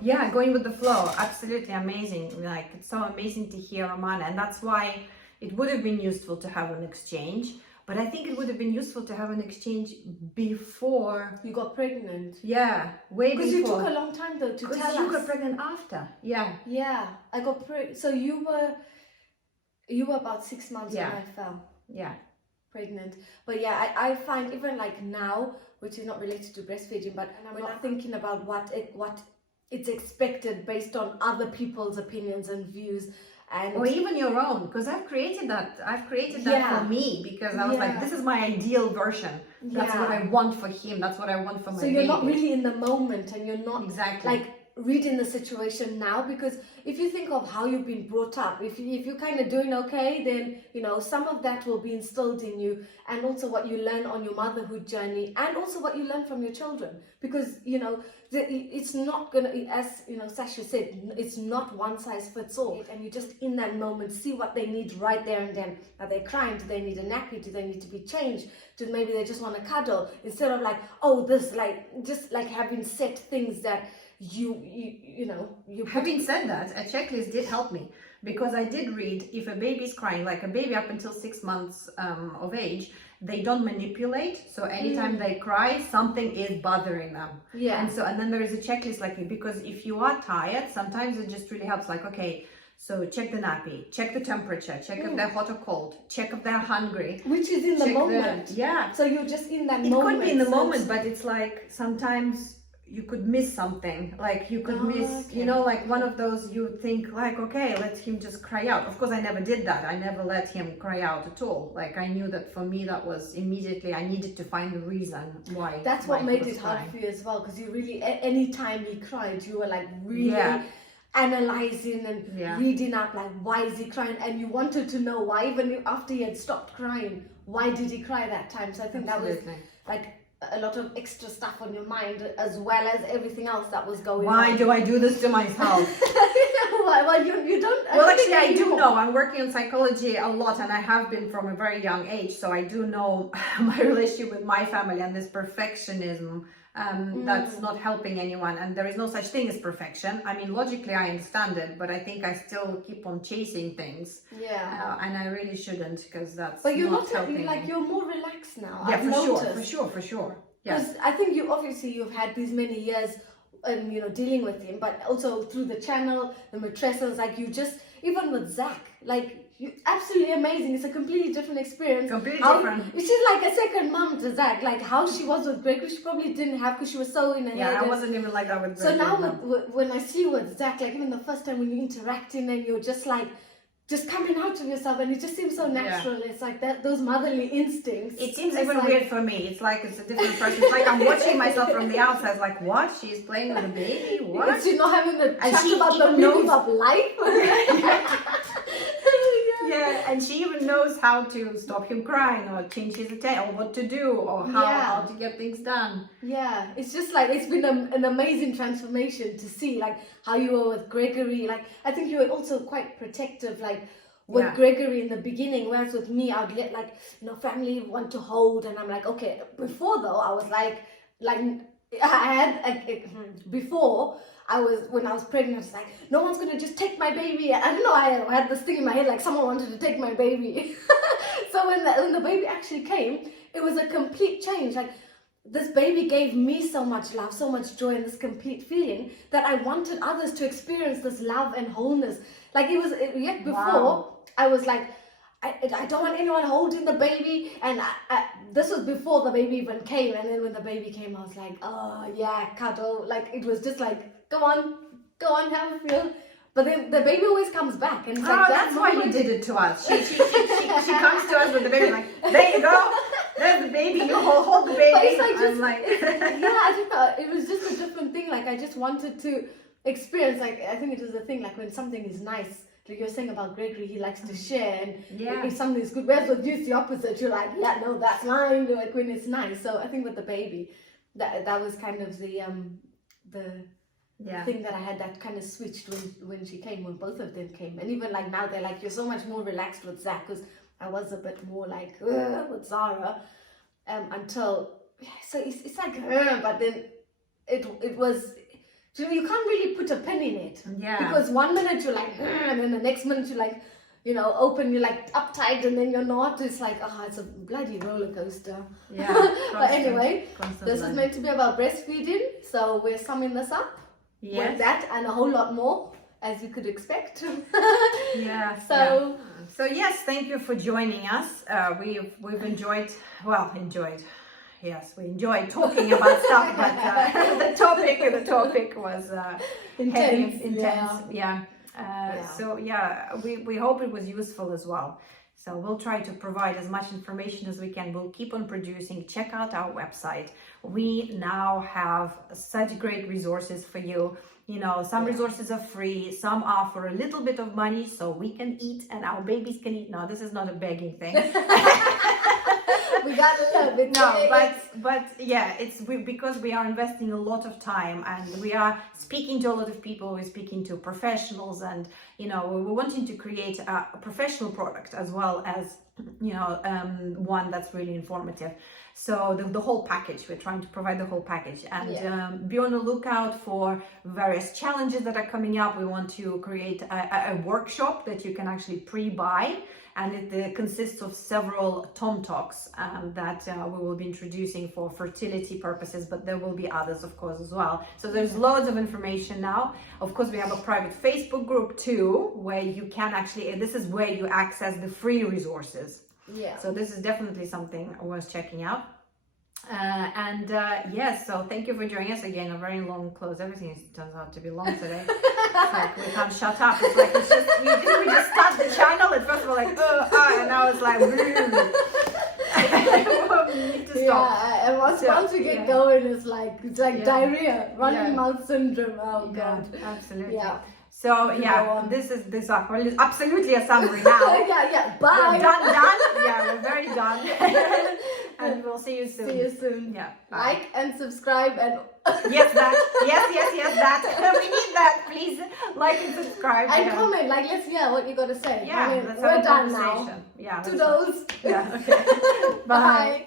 Yeah, going with the flow, absolutely amazing. Like, it's so amazing to hear Romana, and that's why it would have been useful to have an exchange. But I think it would have been useful to have an exchange before you got pregnant. Yeah, way before. Because you took a long time though to tell us. Because you got pregnant after. Yeah. Yeah, I got pregnant. So you were about 6 months when I fell. Yeah. Pregnant. But yeah, I find even like now, which is not related to breastfeeding, but I'm not thinking about what it's expected based on other people's opinions and views. Or even your own, because I've created that for me, because I was like, this is my ideal version. That's what I want for him. That's what I want for my baby. So you're not really in the moment, and you're not exactly like reading the situation now, because if you think of how you've been brought up, if you're kind of doing okay, then you know some of that will be instilled in you, and also what you learn on your motherhood journey, and also what you learn from your children, because you know it's not gonna, as you know Sasha said, it's not one size fits all, and you just in that moment see what they need right there and then. Are they crying? Do they need a nappy? Do they need to be changed? Do maybe they just want to cuddle, instead of like, oh, this, like just like having set things that you know. Having said that, a checklist did help me, because I did read, if a baby's crying, like a baby up until 6 months of age, they don't manipulate. So anytime they cry, something is bothering them. Yeah. And then there is a checklist, like, because if you are tired, sometimes it just really helps, like, okay, so check the nappy, check the temperature, check if they're hot or cold, check if they're hungry. Which is in the moment. So you're just in that moment. It could be in the moment, but it's like sometimes you could miss something. Like you could miss, you know, like one of those, you think like, okay, let him just cry out. Of course, I never did that. I never let him cry out at all. Like I knew that for me, that was immediately, I needed to find the reason why. That's what made it hard for you as well. Because you really, anytime he cried, you were like really analyzing and reading up, like, why is he crying? And you wanted to know why, even after he had stopped crying, why did he cry that time? So I think that was like a lot of extra stuff on your mind, as well as everything else that was going on. Why do I do this to myself? Well, you don't. Well, actually, I do know. I'm working on psychology a lot, and I have been from a very young age. So I do know my relationship with my family and this perfectionism. That's not helping anyone, and there is no such thing as perfection. I mean, logically I understand it, but I think I still keep on chasing things. And I really shouldn't, because that's. But you're not helping like, you're more relaxed now. Yeah, I've for sure. Because I think you've had these many years, you know, dealing with him, but also through the channel, the mattresses, like you just, even with Zach, like. Absolutely amazing. It's a completely different experience. Different. She's like a second mom to Zach. Like how she was with Gregory, she probably didn't have, because she was so in her head. Yeah, I wasn't even like that with Gregory. So now when I see you with Zach, like even the first time when you're interacting and you're just like, just coming out of yourself, and it just seems so natural. It's like that, those motherly instincts. It seems even like, weird for me. It's like it's a different person. It's like I'm watching myself from the outside. Like, what? She's playing with a baby? What? She's not having a chat about the meaning of life. Yeah, and she even knows how to stop him crying, or change his attention, or what to do, or how to get things done. Yeah, it's just like, it's been an amazing transformation to see, like how you were with Gregory. Like I think you were also quite protective, like with Gregory in the beginning, whereas with me, I would let, like, you know, family want to hold, and I'm like, okay. Before though, I was like I had before. When I was pregnant, I was like, no one's gonna just take my baby. I don't know, I had this thing in my head, like someone wanted to take my baby. So when the baby actually came, it was a complete change. Like this baby gave me so much love, so much joy, and this complete feeling that I wanted others to experience this love and wholeness. Like it was, yet before, I was like, I don't want anyone holding the baby, and this was before the baby even came. And then when the baby came, I was like, oh yeah, cuddle. Like it was just like, go on, have a feel. But then the baby always comes back, and it's like, that's why you did it to us. She comes to us with the baby, like, there you go, there's the baby, you hold the baby. But it's like, I think it was just a different thing. Like I just wanted to experience, like, I think it was the thing, like when something is nice, like you're saying about Gregory, he likes to share, and if something is good, whereas with you it's the opposite. You're like, yeah, no, that's mine, like when it's nice. So I think with the baby, that was kind of the thing that I had, that kind of switched when she came, when both of them came. And even like now, they're like, you're so much more relaxed with Zach, because I was a bit more like with Zara until so it's like but then it was, you know, you can't really put a pin in it. Yeah. Because one minute you're like and then the next minute you're like, you know, open, you're like uptight, and then you're not. It's like, it's a bloody roller coaster. Yeah. But anyway, this is learning. meant to be about breastfeeding, so we're summing this up with that and a whole lot more, as you could expect. Yeah. So Yes, thank you for joining us. We've enjoyed. Yes, we enjoyed talking about stuff, but the topic was intense. intense. Yeah. So we hope it was useful as well. So we'll try to provide as much information as we can. We'll keep on producing. Check out our website. We now have such great resources for you. You know, some resources are free, some are for a little bit of money, so we can eat and our babies can eat. No, this is not a begging thing. We got a little bit. No, but yeah, because we are investing a lot of time and we are speaking to a lot of people. We're speaking to professionals, and you know, we're wanting to create a professional product as well as, you know, one that's really informative. So the whole package, we're trying to provide the whole package, and be on the lookout for various challenges that are coming up. We want to create a workshop that you can actually pre-buy, and it consists of several TomTalks that we will be introducing for fertility purposes, but there will be others, of course, as well. So there's loads of information now. Of course, we have a private Facebook group too, where you can actually, this is where you access the free resources. Yeah. So this is definitely something worth checking out. Yes, so thank you for joining us again. A very long close. Everything turns out to be long today. It's like we can't shut up. It's like we just start the channel. At first we're like, and now it's like, we need to stop. Yeah, and once we get going, it's like diarrhea, running mouth syndrome. Oh God. Absolutely. Yeah. So this is absolutely a summary now. Yeah. Bye. We're done. Yeah, we're very done. And we'll see you soon. See you soon. Yeah. Bye. Like and subscribe and yes, that. Yes, we need that. Please like and subscribe. And comment. Like, let's hear what you got to say. Yeah, I mean, let's we're have a done conversation. now. Yeah. Toodles. Yeah. Okay. Bye. Bye.